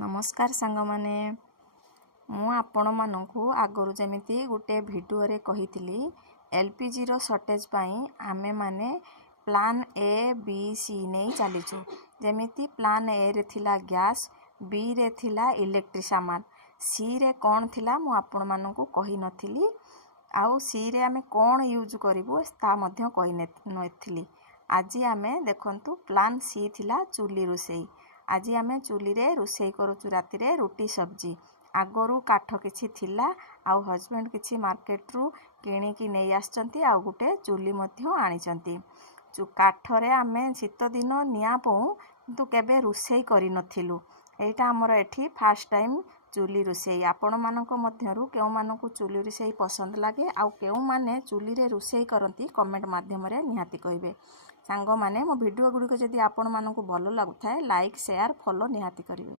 नमस्कार सांग माने मु आपण मानकु आगरु जेमिति गुटे वीडियो रे कहितली एलपीजी रो शॉर्टेज पई आमे माने प्लान ए बी सी नै चलीचु। जेमिति प्लान ए रे थिला गैस, बी रे थिला इलेक्ट्रिक सामान, सी रे कोन थिला मु आपण मानकु कहि नथिली, आउ सी रे आमे कोन यूज करिवो ता मध्य कहि नथिली। आज आमे देखंतु प्लान सी थिला चुली रोसई। आज आमे चुली रे रोसई करूचु राति रे रोटी सब्जी। आगरू काठ किछि थिला आउ हस्बैंड किछि मार्केट रु किणी की नै आछंती आउ गुटे चुली मध्य आनिचंती। काठ रे आमे शीत दिन निया पऊ किंतु केबे रोसई करि नथिलु। एटा हमर एठी फर्स्ट टाइम चुली रोसई। आपण मानक मध्यरु केउ मानकु चुली रोसई पसंद लागे आउ केउ माने चुली रे रोसई करंती कमेंट माध्यम रे निहाती कहिबे। सांग माने मो वीडियो गुडी को जदी आपण मानकु भलो लागुथाय लाइक शेयर फॉलो निहाती करिवे।